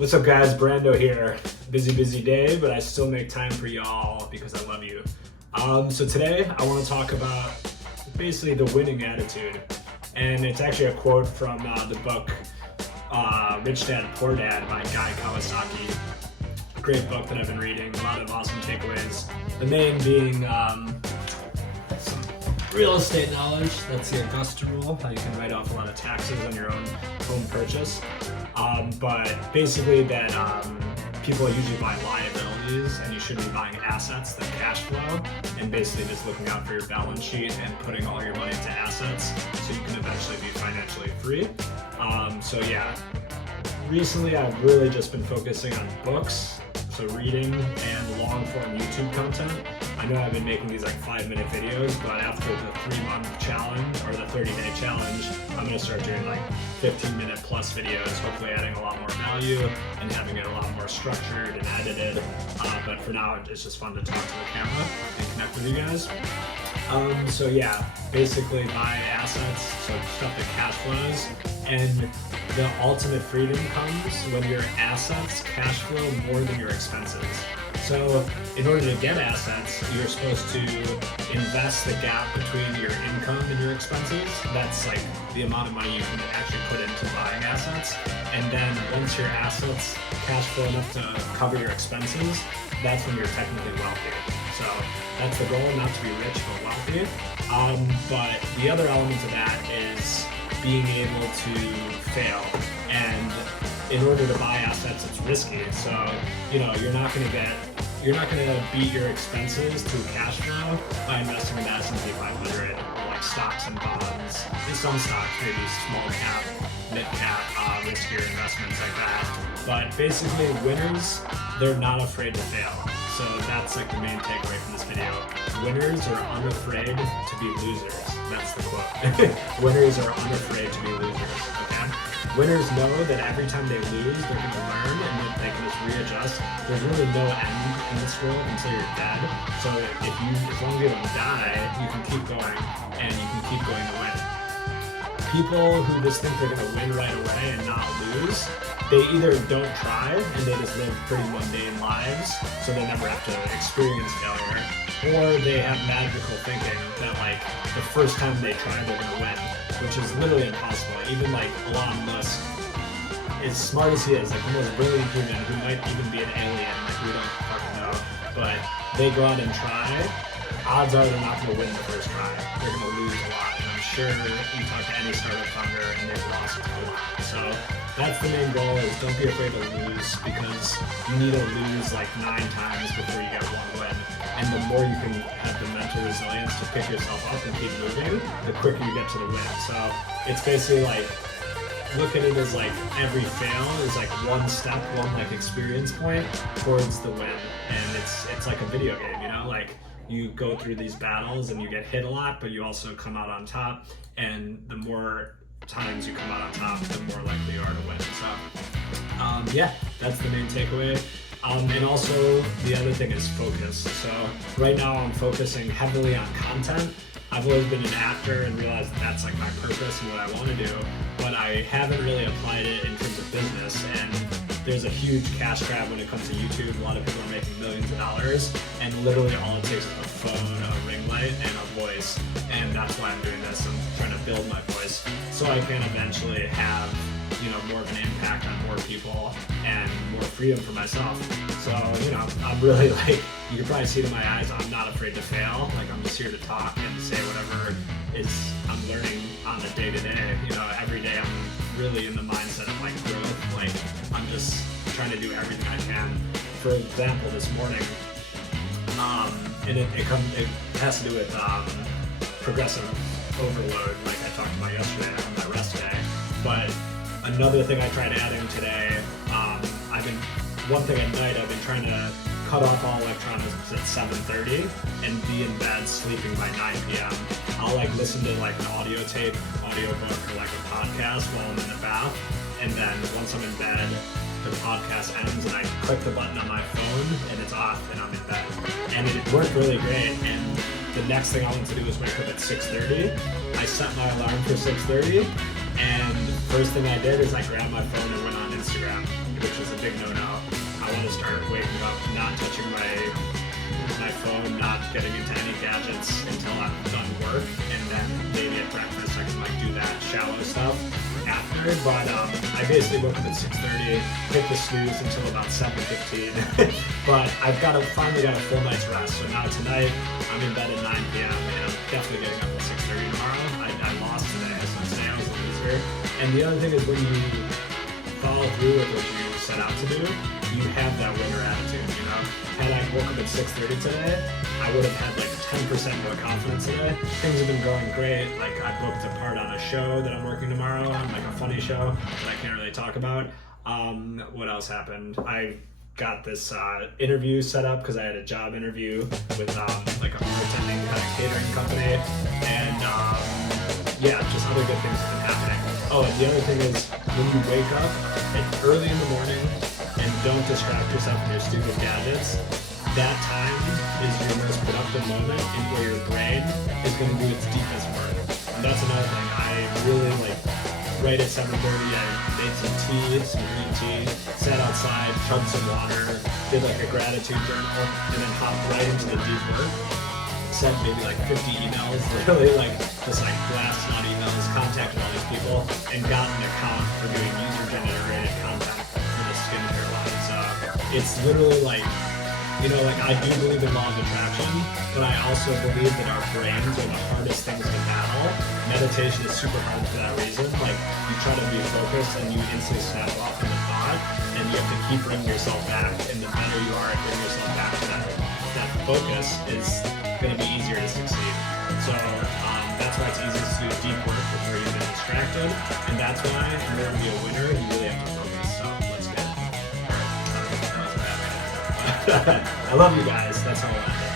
What's up guys, Brando here. Busy day, but I still make time for y'all because I love you. So today I want to talk about basically the winning attitude. And it's actually a quote from the book Rich Dad, Poor Dad by Kiyosaki. Great book that I've been reading, a lot of awesome takeaways. The main being some real estate knowledge. That's the Augusta rule, how you can write off a lot of taxes on your own home purchase. But basically that people usually buy liabilities and you shouldn't be buying assets that cash flow, and basically just looking out for your balance sheet and putting all your money into assets so you can eventually be financially free. So yeah, recently I've really just been focusing on books, so reading and long form YouTube content. I know I've been making these like 5-minute videos, but after the 3-month challenge or the 30-day challenge, I'm going to start doing like 15-minute plus videos, hopefully adding a lot more value and having it a lot more structured and edited. But for now, it's just fun to talk to the camera and connect with you guys. So yeah, basically buy assets, so stuff that cash flows, and the ultimate freedom comes when your assets cash flow more than your expenses. So in order to get assets, you're supposed to invest the gap between your income and your expenses. That's like the amount of money you can actually put into buying assets. And then once your assets cash flow enough to cover your expenses, that's when you're technically wealthy. So that's the goal, not to be rich but wealthy. But the other element of that is being able to fail. And in order to buy assets, it's risky. So, you're not going to beat your expenses through cash flow by investing in the S&P 500 or like stocks and bonds. In some stocks, maybe small cap, mid cap, riskier investments like that. But basically, winners, they're not afraid to fail. So that's like the main takeaway from this video. Winners are unafraid to be losers. That's the quote. Winners are unafraid to be losers, okay? Winners know that every time they lose, they're going to learn and then they can just readjust. There's really no end in this world until you're dead. So as long as you don't die, you can keep going and you can keep going to win. People who just think they're going to win right away and not lose, they either don't try and they just live pretty mundane lives, so they never have to experience failure, or they have magical thinking that like the first time they try they're gonna win, which is literally impossible. Even like Elon Musk, as smart as he is, like the most brilliant human who might even be an alien, like we don't fucking know, but they go out and try, odds are they're not gonna win the first try. They're gonna lose a lot, and I'm sure you talk to any startup founder and they've lost a lot. So that's the main goal, is don't be afraid to lose, because you need to lose like 9 times before you get one win. And the more you can have the mental resilience to pick yourself up and keep moving, the quicker you get to the win. So it's basically like, look at it as like every fail is like one step, one like experience point towards the win. And it's like a video game, like you go through these battles and you get hit a lot, but you also come out on top. And the more times you come out on top, the more likely you are to win. So yeah, that's the main takeaway. And also the other thing is focus. So right now I'm focusing heavily on content. I've always been an actor and realized that that's like my purpose and what I want to do, but I haven't really applied it in terms of business. And there's a huge cash grab when it comes to YouTube. A lot of people are making millions of dollars, and literally all it takes is a phone, a ring light, and a voice. And that's why I'm doing this. I'm trying to build my voice so I can eventually have more of an impact on more people and more freedom for myself. So, I'm really like, you can probably see it in my eyes, I'm not afraid to fail. Like, I'm just here to talk and say whatever I'm learning on a day-to-day. Every day I'm really in the mindset of like growth. Like, I'm just trying to do everything I can. For example, this morning, and it has to do with progressive overload, like I talked about yesterday on my rest day. But another thing I tried adding today, one thing at night, I've been trying to cut off all electronics at 7:30 and be in bed sleeping by 9 p.m. I'll like listen to like an audiobook or like a podcast while I'm in the bath, and then once I'm in bed, the podcast ends and I click the button on my phone and it's off and I'm in bed. And it worked really great. And the next thing I want to do is wake up at 6:30. I set my alarm for 6:30, and first thing I did is I grabbed my phone and went on Instagram. which is a big no-no. I want to start waking up, not touching my phone, not getting into any gadgets until I'm done work, and then maybe at breakfast I can like do that shallow stuff after. But I basically woke up at 6:30, hit the snooze until about 7:15. But I've finally got a full night's rest. So now tonight I'm in bed at 9 p.m. and I'm definitely getting up at 6:30 tomorrow. I lost today, so today I was a loser. And the other thing is when you follow through with what you set out to do, you have that winner attitude, you know? Had I woke up at 6:30 today, I would have had like 10% more confidence today. Things have been going great. Like I booked a part on a show that I'm working tomorrow, on like a funny show that I can't really talk about. What else happened? I got this interview set up because I had a job interview with like a bartending kind of catering company, and yeah, just other good things have been happening. Oh, and the other thing is when you wake up early in the morning and don't distract yourself with your stupid gadgets, that time is your most productive moment and where your brain is going to do its deepest work. And that's another thing. I really right at 7:30, I made some tea, some green tea, sat outside, chugged some water, did like a gratitude journal, and then hopped right into the deep work. Sent maybe like 50 emails, literally like just like blasting out emails, contacted all these people, and got an account for doing user-generated content for the skincare line. So it's literally like, you know, like I do believe in law of attraction, but I also believe that our brains are the hardest things to battle. Meditation is super hard for that reason. Like you try to be focused and you instantly snap off from the thought, and you have to keep bringing yourself back. And the better you are at bringing yourself back to that focus is going to be easier to succeed. So that's why it's easy to do deep work before you've been distracted, and that's why in order to be a winner, you really have to focus. So let's get it. I love you guys. That's all I want.